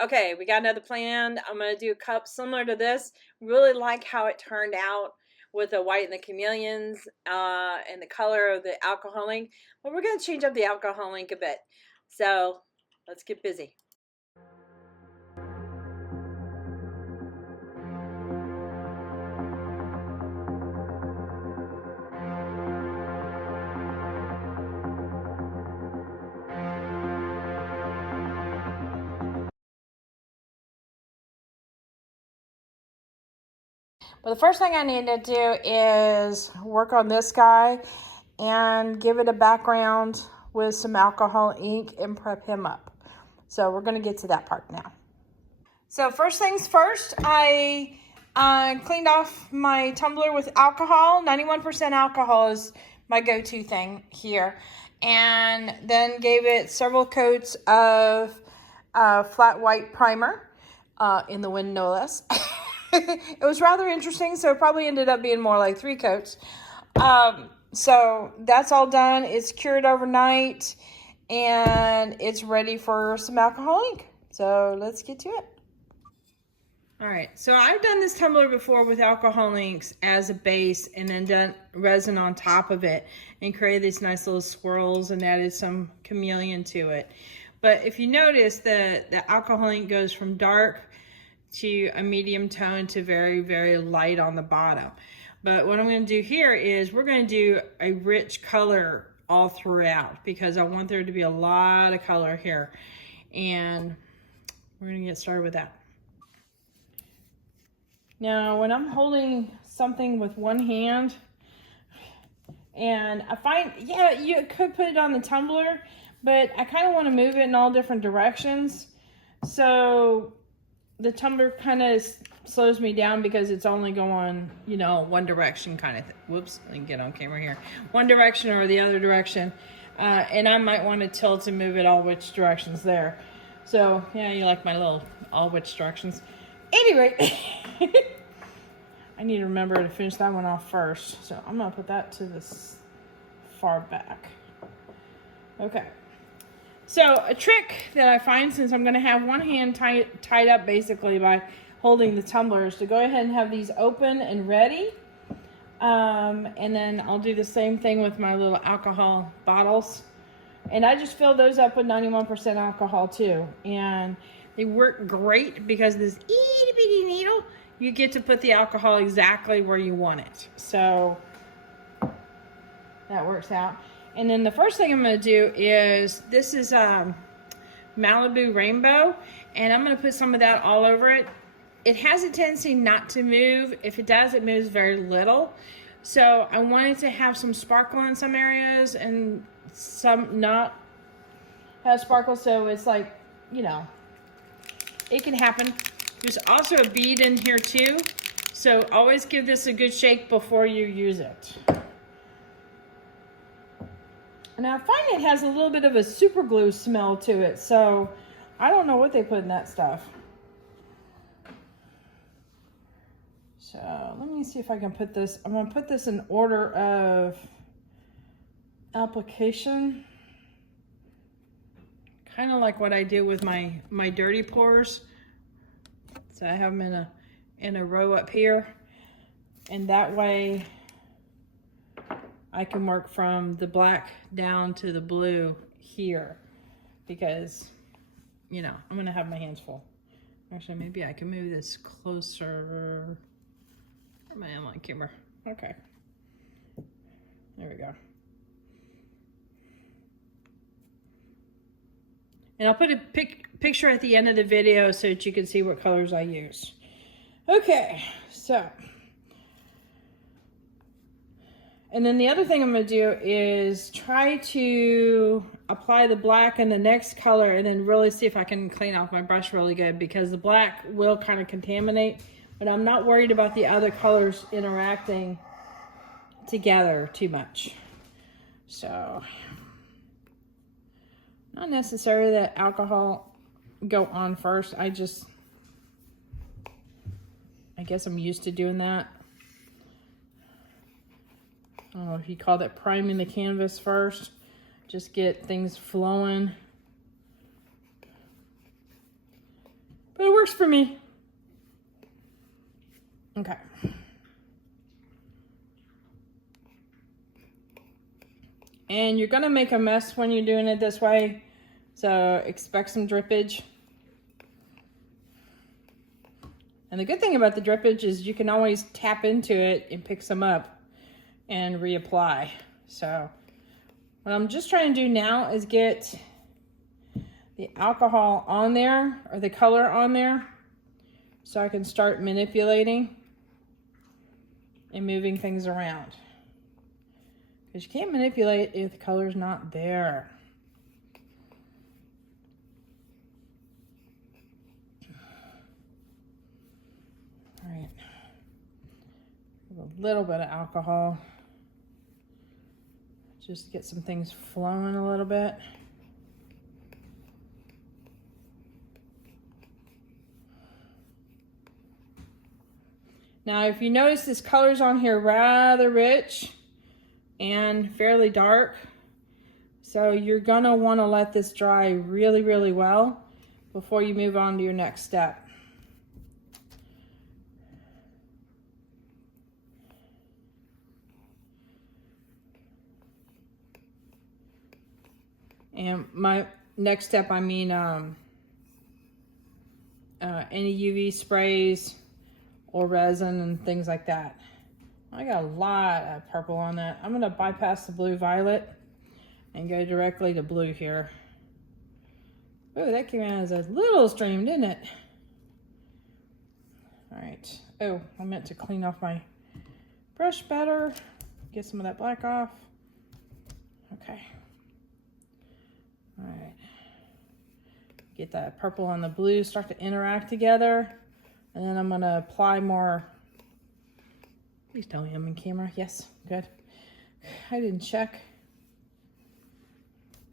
Okay, we got another plan. I'm going to do a cup similar to this. Really like how it turned out with the white and the chameleons and the color of the alcohol ink. But we're going to change up the alcohol ink a bit. So let's get busy. But the first thing I need to do is work on this guy and give it a background with some alcohol ink and prep him up. So we're going to get to that part now. So first things first, I cleaned off my tumbler with alcohol. 91% alcohol is my go-to thing here. And then gave it several coats of flat white primer, in the wind no less. It was rather interesting, so it probably ended up being more like 3 coats. So that's all done. It's cured overnight, and it's ready for some alcohol ink. So let's get to it. All right, so I've done this tumbler before with alcohol inks as a base and then done resin on top of it and created these nice little swirls and added some chameleon to it. But if you notice, the alcohol ink goes from dark to a medium tone to very, very light on the bottom. But what I'm going to do here is we're going to do a rich color all throughout because I want there to be a lot of color here. And we're going to get started with that. Now, when I'm holding something with one hand, and I find, yeah, you could put it on the tumbler, but I kind of want to move it in all different directions. So the tumbler kind of slows me down because it's only going, you know, one direction kind of thing. Whoops, I can get on camera here. One direction or the other direction. And I might want to tilt and move it all which directions there. So, yeah, you like my little all which directions. Anyway, I need to remember to finish that one off first. So I'm going to put that to this far back. Okay. So a trick that I find, since I'm going to have one hand tied up basically by holding the tumbler, is to go ahead and have these open and ready. And then I'll do the same thing with my little alcohol bottles. And I just fill those up with 91% alcohol too. And they work great because this itty bitty needle, you get to put the alcohol exactly where you want it. So that works out. And then the first thing I'm going to do is, this is Malibu Rainbow, and I'm going to put some of that all over it. It has a tendency not to move. If it does, it moves very little. So I wanted to have some sparkle in some areas and some not have sparkle, so it's like, you know, it can happen. There's also a bead in here too, so always give this a good shake before you use it. And I find it has a little bit of a super glue smell to it, so I don't know what they put in that stuff. So let me see if I can put this. I'm going to put this in order of application. Kind of like what I do with my dirty pours. So I have them in a row up here, and that way I can work from the black down to the blue here, because, you know, I'm gonna have my hands full. Actually, maybe I can move this closer. Where am I on camera? Okay, there we go. And I'll put a picture at the end of the video so that you can see what colors I use. Okay, so. And then the other thing I'm going to do is try to apply the black in the next color and then really see if I can clean off my brush really good, because the black will kind of contaminate, but I'm not worried about the other colors interacting together too much. So, not necessarily that alcohol go on first. I guess I'm used to doing that. I don't know if you call that priming the canvas first. Just get things flowing. works for me. Okay. And you're gonna make a mess when you're doing it this way, so expect some drippage. And the good thing about the drippage is you can always tap into it and pick some up and reapply. So what I'm just trying to do now is get the alcohol on there, or the color on there, so I can start manipulating and moving things around. Because you can't manipulate if the color's not there. All right, a little bit of alcohol, just to get some things flowing a little bit. Now, if you notice, this color's on here rather rich and fairly dark, so you're gonna wanna let this dry really, really well before you move on to your next step. And my next step, I mean any UV sprays or resin and things like that. I got a lot of purple on that. I'm gonna bypass the blue violet and go directly to blue here. Oh, that came out as a little stream, didn't it? All right. Oh, I meant to clean off my brush better. Get some of that black off. Okay. All right. Get that purple and the blue start to interact together. And then I'm gonna apply more. Please tell me I'm in camera. Yes, good. I didn't check.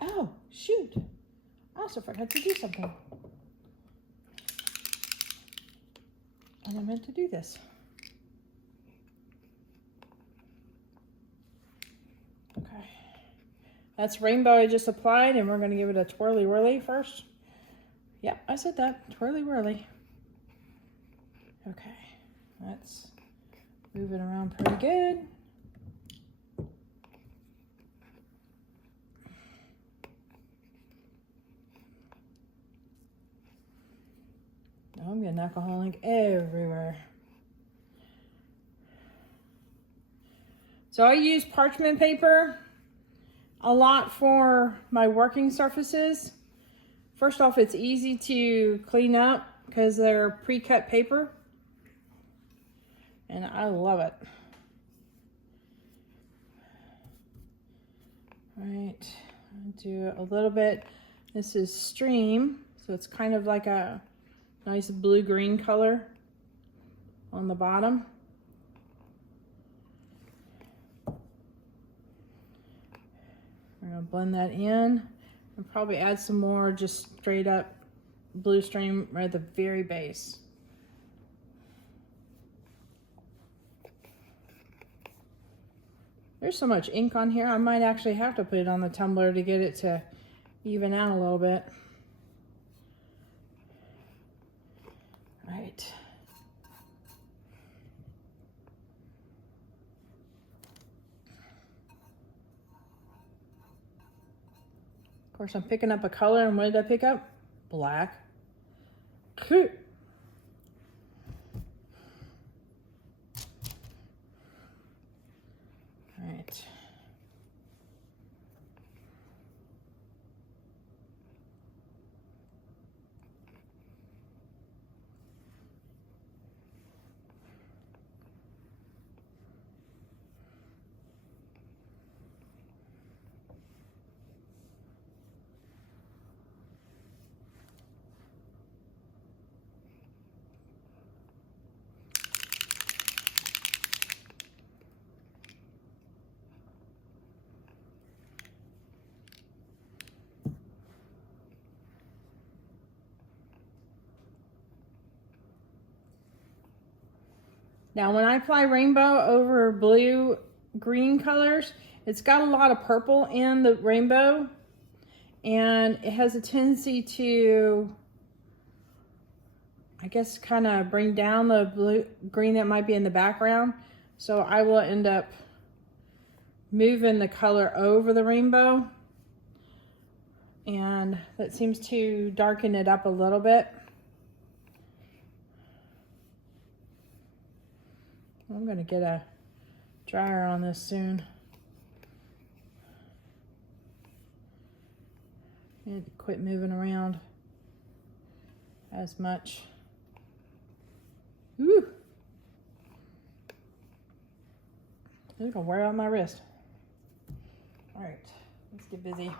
Oh, shoot. I also forgot to do something. And I meant to do this. Okay. That's rainbow I just applied, and we're gonna give it a twirly whirly first. Yep, I said that, twirly whirly. Okay, let's move it around pretty good. Oh, I'm getting alcohol ink everywhere. So I use parchment paper a lot for my working surfaces. First off, it's easy to clean up because they're pre-cut paper. And I love it. All right, I'll do a little bit. This is stream, so it's kind of like a nice blue-green color on the bottom. We're gonna blend that in and probably add some more just straight up blue stream right at the very base. There's so much ink on here, I might actually have to put it on the tumbler to get it to even out a little bit. All right. Of course, I'm picking up a color, and what did I pick up? Black. All right. Now, when I apply rainbow over blue, green colors, it's got a lot of purple in the rainbow, and it has a tendency to, I guess, kind of bring down the green that might be in the background. So I will end up moving the color over the rainbow. And that seems to darken it up a little bit. I'm gonna get a dryer on this soon. I need to quit moving around as much. Ooh. It's gonna wear out my wrist. All right, let's get busy.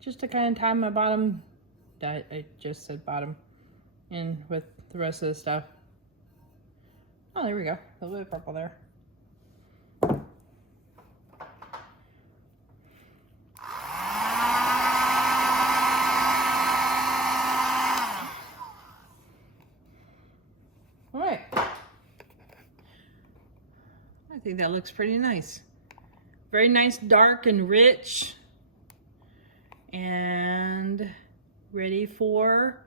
Just to kind of tie my bottom, I just said bottom, in with the rest of the stuff. Oh, there we go, a little bit of purple there. All right, I think that looks pretty nice. Very nice, dark and rich. And ready for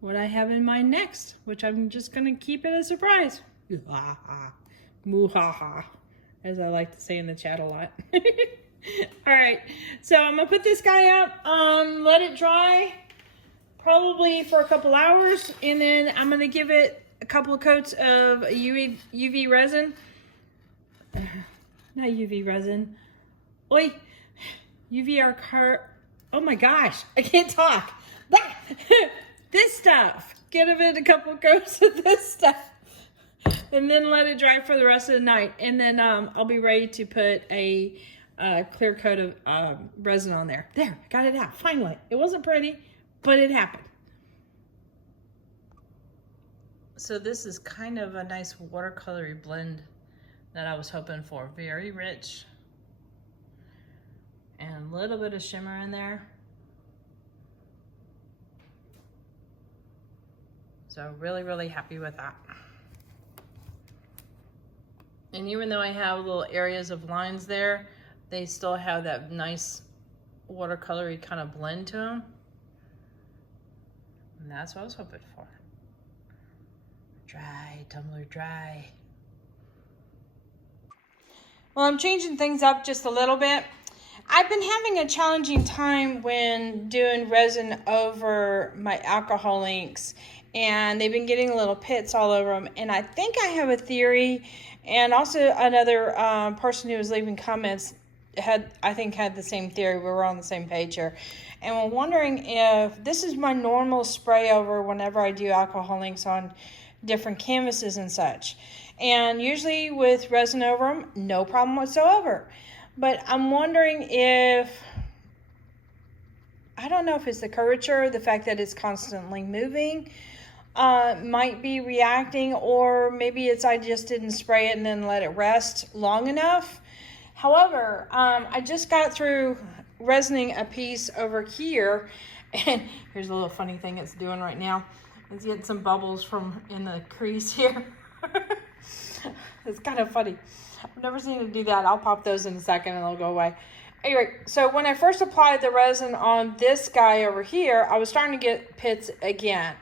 what I have in mind next, which I'm just gonna keep it a surprise. Muhaha, as I like to say in the chat a lot. All right, so I'm gonna put this guy out, let it dry probably for a couple hours, and then I'm gonna give it a couple of coats of UV resin. Not UV resin. Oi, UV oh my gosh, I can't talk. This stuff. Give it a couple of coats of this stuff. And then let it dry for the rest of the night. And then I'll be ready to put a clear coat of resin on there. There, I got it out, finally. It wasn't pretty, but it happened. So this is kind of a nice watercolory blend that I was hoping for. Very rich. And a little bit of shimmer in there. So really, really happy with that. And even though I have little areas of lines there, they still have that nice watercolory kind of blend to them. And that's what I was hoping for. Dry, tumbler dry. Well, I'm changing things up just a little bit. I've been having a challenging time when doing resin over my alcohol inks, and they've been getting little pits all over them. And I think I have a theory, and also another person who was leaving comments had the same theory. We were on the same page here. And we're wondering if this is my normal spray over whenever I do alcohol inks on different canvases and such. And usually with resin over them, no problem whatsoever. But I'm wondering if, I don't know if it's the curvature, the fact that it's constantly moving, might be reacting, or maybe it's I just didn't spray it and then let it rest long enough. However, I just got through resining a piece over here, and here's a little funny thing it's doing right now. It's getting some bubbles from in the crease here. It's kind of funny. I've never seen it do that. I'll pop those in a second and they'll go away. Anyway, so when I first applied the resin on this guy over here, I was starting to get pits again.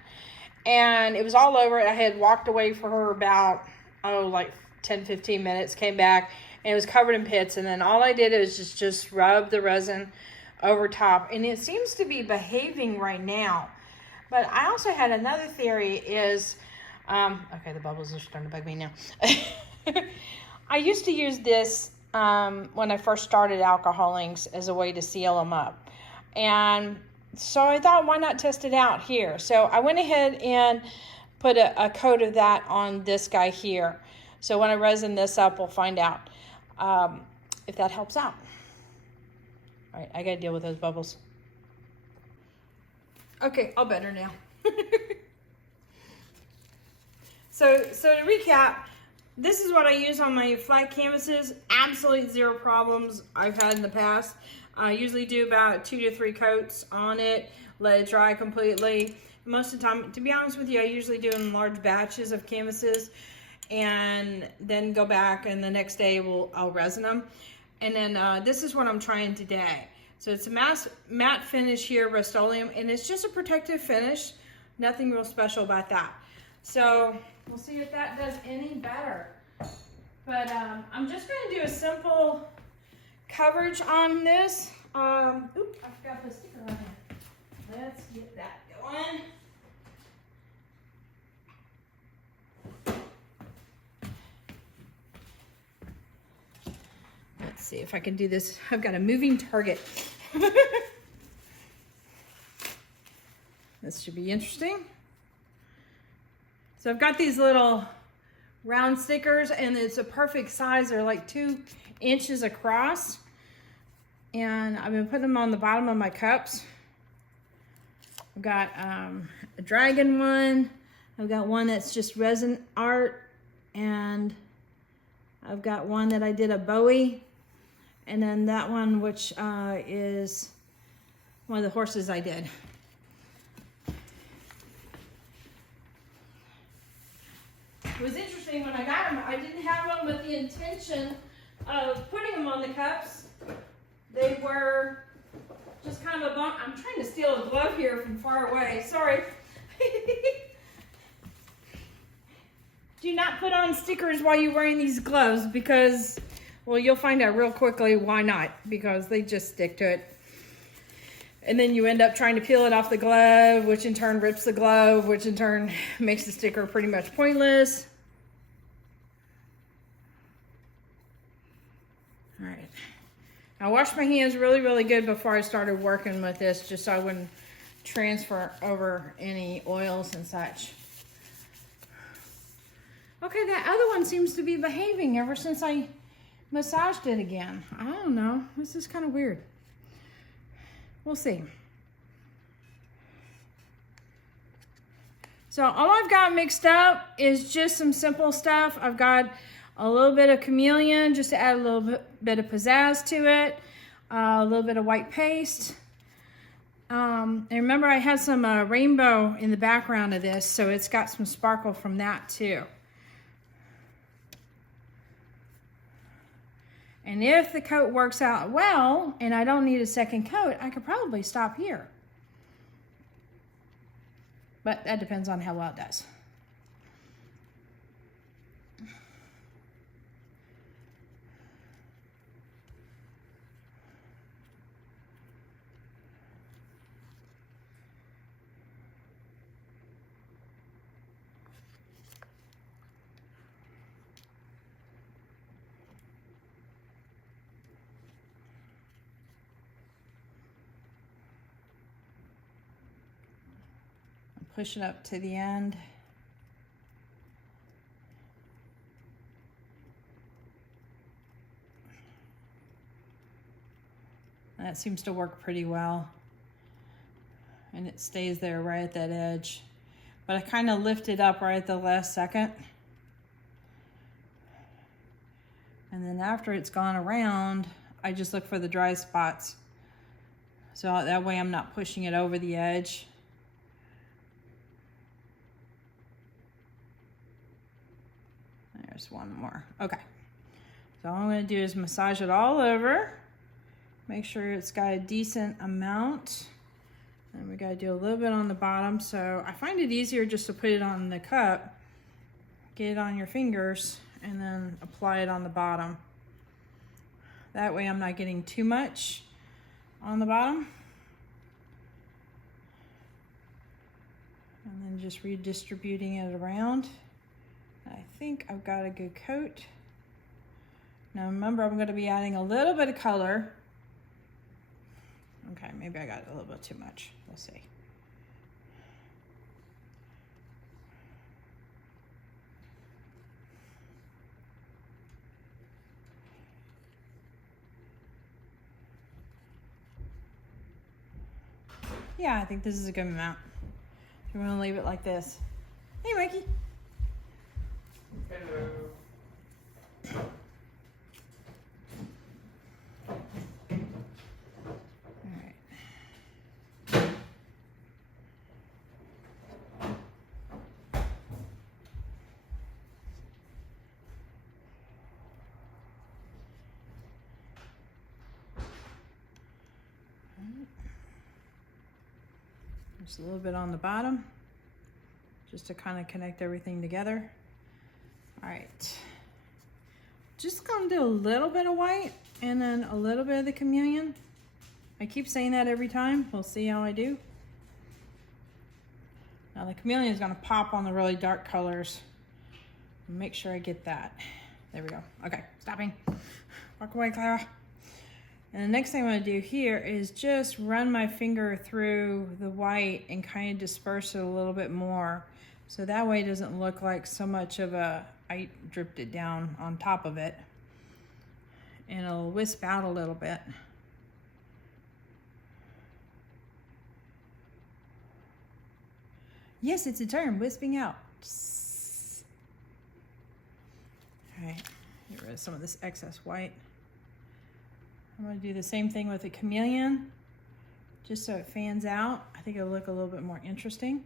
And it was all over it. I had walked away for her about, like 10, 15 minutes, came back, and it was covered in pits. And then all I did was just rub the resin over top. And it seems to be behaving right now. But I also had another theory is, Okay, the bubbles are starting to bug me now. I used to use this when I first started alcohol inks as a way to seal them up. And so I thought, why not test it out here? So I went ahead and put a coat of that on this guy here. So when I resin this up, we'll find out if that helps out. All right, I gotta deal with those bubbles. Okay, all better now. So to recap, this is what I use on my flat canvases. Absolutely zero problems I've had in the past. I usually do about 2 to 3 coats on it, let it dry completely. Most of the time, to be honest with you, I usually do in large batches of canvases and then go back and the next day I'll resin them. And then this is what I'm trying today. So it's a matte finish here, Rust-Oleum, and it's just a protective finish. Nothing real special about that. So we'll see if that does any better. But I'm just going to do a simple coverage on this. Oop, I forgot the sticker on here. Let's get that going. Let's see if I can do this. I've got a moving target. This should be interesting. So I've got these little round stickers and it's a perfect size. They're like 2 inches across. And I've been putting them on the bottom of my cups. I've got a dragon one. I've got one that's just resin art. And I've got one that I did a Bowie. And then that one, which is one of the horses I did. It was interesting when I got them, I didn't have them with the intention of putting them on the cups. They were just kind of a bump. I'm trying to steal a glove here from far away. Sorry. Do not put on stickers while you're wearing these gloves because, well, you'll find out real quickly why not, because they just stick to it. And then you end up trying to peel it off the glove, which in turn rips the glove, which in turn makes the sticker pretty much pointless. All right. I washed my hands really, really good before I started working with this, just so I wouldn't transfer over any oils and such. Okay, that other one seems to be behaving ever since I massaged it again. I don't know. This is kind of weird. We'll see. So all I've got mixed up is just some simple stuff. I've got a little bit of chameleon just to add a little bit of pizzazz to it. A little bit of white paste. And remember I had some rainbow in the background of this, so it's got some sparkle from that too. And if the coat works out well and I don't need a second coat, I could probably stop here. But that depends on how well it does. Push it up to the end. That seems to work pretty well. And it stays there right at that edge. But I kind of lift it up right at the last second. And then after it's gone around, I just look for the dry spots. So that way I'm not pushing it over the edge. There's one more. Okay. So all I'm going to do is massage it all over. Make sure it's got a decent amount. And we got to do a little bit on the bottom. So I find it easier just to put it on the cup, get it on your fingers, and then apply it on the bottom. That way I'm not getting too much on the bottom. And then just redistributing it around. I think I've got a good coat. Now remember, I'm going to be adding a little bit of color. Okay, maybe I got a little bit too much. We'll see. Yeah, I think this is a good amount. We're going to leave it like this. Hey, Mikey. Hello. Just a little bit on the bottom, just to kind of connect everything together. All right, just gonna do a little bit of white and then a little bit of the chameleon. I keep saying that every time. We'll see how I do. Now the chameleon is gonna pop on the really dark colors. Make sure I get that. There we go. Okay, stopping. Walk away, Clara. And the next thing I'm going to do here is just run my finger through the white and kind of disperse it a little bit more. So that way it doesn't look like so much of I dripped it down on top of it. And it'll wisp out a little bit. Yes, it's a term, wisping out. All right, get rid of some of this excess white. I'm going to do the same thing with the chameleon, just so it fans out. I think it'll look a little bit more interesting.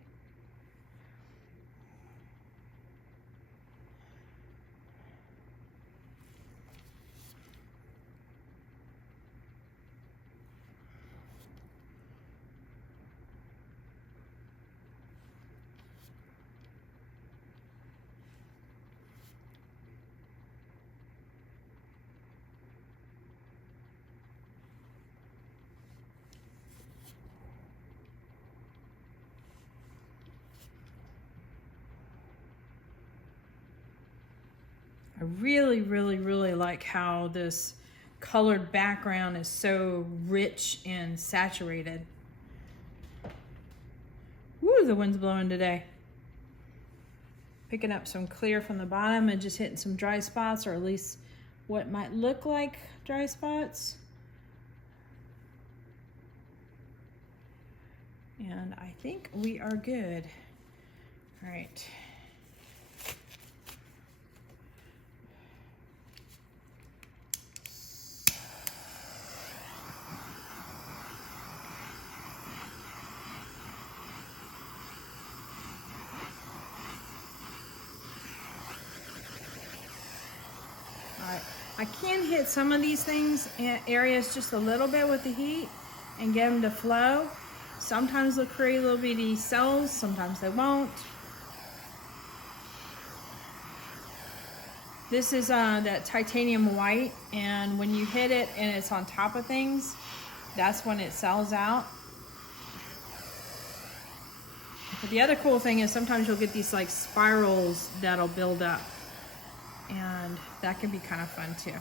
I really like how this colored background is so rich and saturated. Woo, the wind's blowing today. Picking up some clear from the bottom and just hitting some dry spots, or at least what might look like dry spots. And I think we are good. All right. I can hit some of these things in areas just a little bit with the heat and get them to flow. Sometimes they'll create little bitty cells, sometimes they won't. This is that titanium white, and when you hit it and it's on top of things, that's when it sells out. But the other cool thing is sometimes you'll get these like spirals that'll build up, and that can be kind of fun too.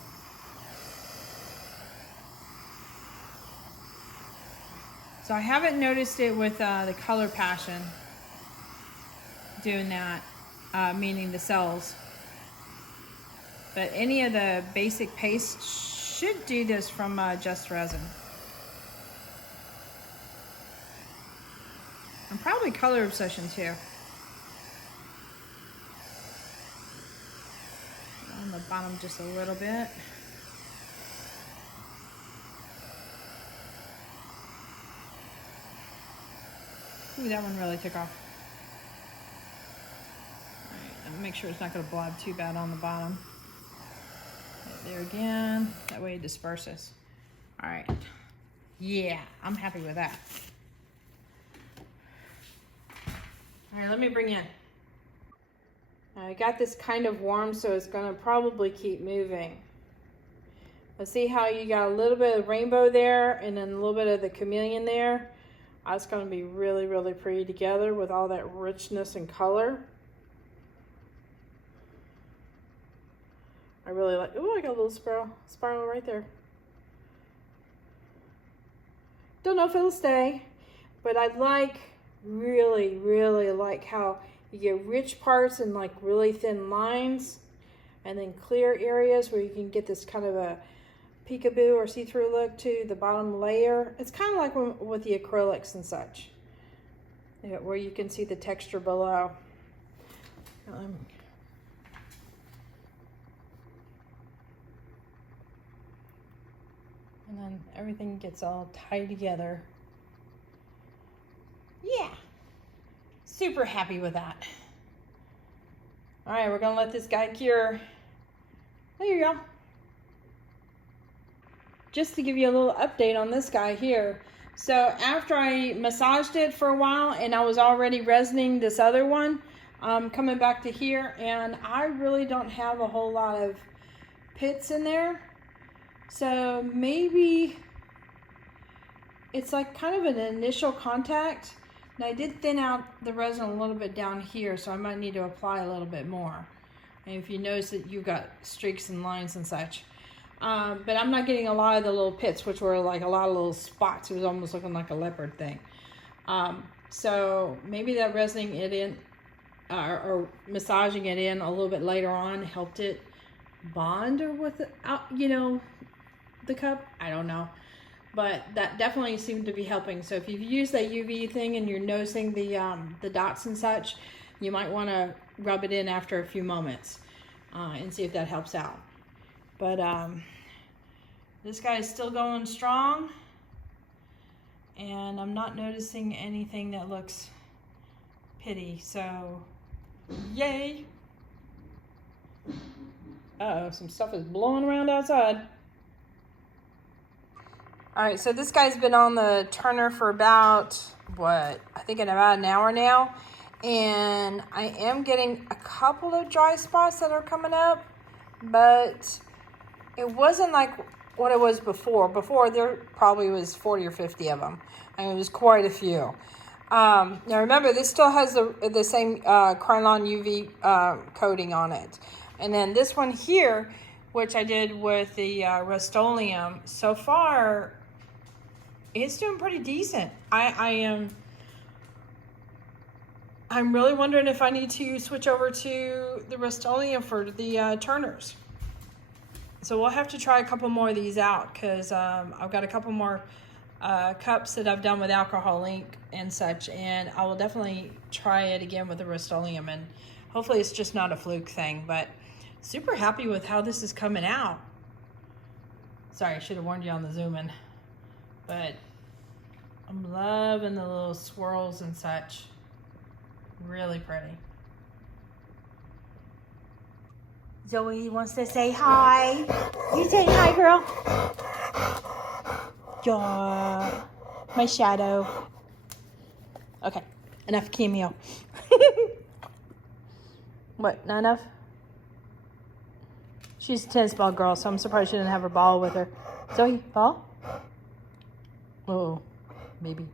So I haven't noticed it with the Color Passion doing that, meaning the cells. But any of the basic paste should do this from Just Resin. And probably Color Obsession too. On the bottom just a little bit. Ooh, that one really took off. All right, and make sure it's not going to blob too bad on the bottom. Right there again. That way it disperses. All right. Yeah, I'm happy with that. All right, let me bring in. I got this kind of warm, so it's going to probably keep moving. Let's see how you got a little bit of rainbow there and then a little bit of the chameleon there. That's going to be really, really pretty together with all that richness and color. I really like, oh, I got a little spiral right there. Don't know if it'll stay, but I like, really, really like how you get rich parts and like really thin lines, and then clear areas where you can get this kind of a peekaboo or see-through look to the bottom layer. It's kind of like with the acrylics and such, where you can see the texture below. And then everything gets all tied together. Yeah, super happy with that. All right, we're gonna let this guy cure. There you go. Just to give you a little update on this guy here. So after I massaged it for a while and I was already resining this other one, I'm coming back to here and I really don't have a whole lot of pits in there. So maybe it's like kind of an initial contact. And I did thin out the resin a little bit down here, so I might need to apply a little bit more. And if you notice that you've got streaks and lines and such. But I'm not getting a lot of the little pits, which were like a lot of little spots. It was almost looking like a leopard thing. So maybe that resining it in, or massaging it in a little bit later on helped it bond or with it, you know, the cup. I don't know. But that definitely seemed to be helping. So if you've used that UV thing and you're noticing the dots and such, you might want to rub it in after a few moments and see if that helps out. But this guy is still going strong, and I'm not noticing anything that looks pitty, so yay. Uh-oh, some stuff is blowing around outside. All right, so this guy's been on the turner for about, what, I think in about an hour now. And I am getting a couple of dry spots that are coming up, but it wasn't like what it was before. Before, there probably was 40 or 50 of them. And it was quite a few. Now remember, this still has the same Krylon UV coating on it. And then this one here, which I did with the Rust-Oleum, so far, it's doing pretty decent. I'm really wondering if I need to switch over to the Rust-Oleum for the turners. So we'll have to try a couple more of these out, because I've got a couple more cups that I've done with alcohol ink and such, and I will definitely try it again with the Rust-Oleum, and hopefully it's just not a fluke thing. But super happy with how this is coming out. Sorry, I should have warned you on the zoom in. But I'm loving the little swirls and such. Really pretty. Zoe wants to say hi. You say hi, girl. Yeah. My shadow. Okay, enough cameo. What, not enough? She's a tennis ball girl, so I'm surprised she didn't have her ball with her. Zoe, ball? Oh, maybe.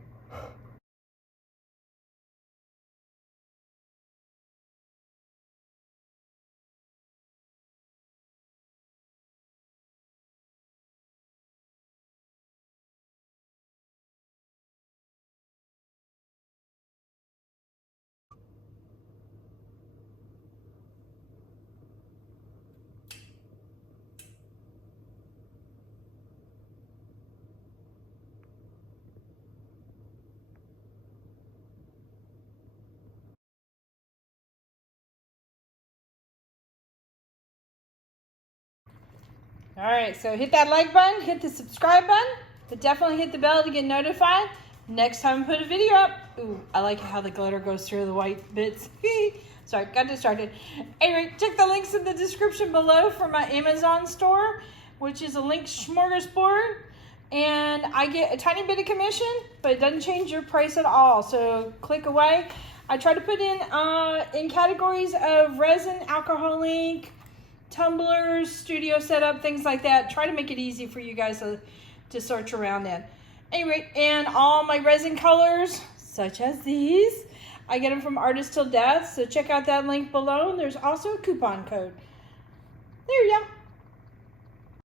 All right, so hit that like button, hit the subscribe button, but definitely hit the bell to get notified next time I put a video up. Ooh, I like how the glitter goes through the white bits. Sorry, got distracted. Anyway, check the links in the description below for my Amazon store, which is a link smorgasbord. And I get a tiny bit of commission, but it doesn't change your price at all. So click away. I try to put in categories of resin, alcohol ink, tumblers, studio setup, things like that. Try to make it easy for you guys to search around in. Anyway, and all my resin colors, such as these, I get them from Artist Till Death, so check out that link below. And there's also a coupon code. There you go.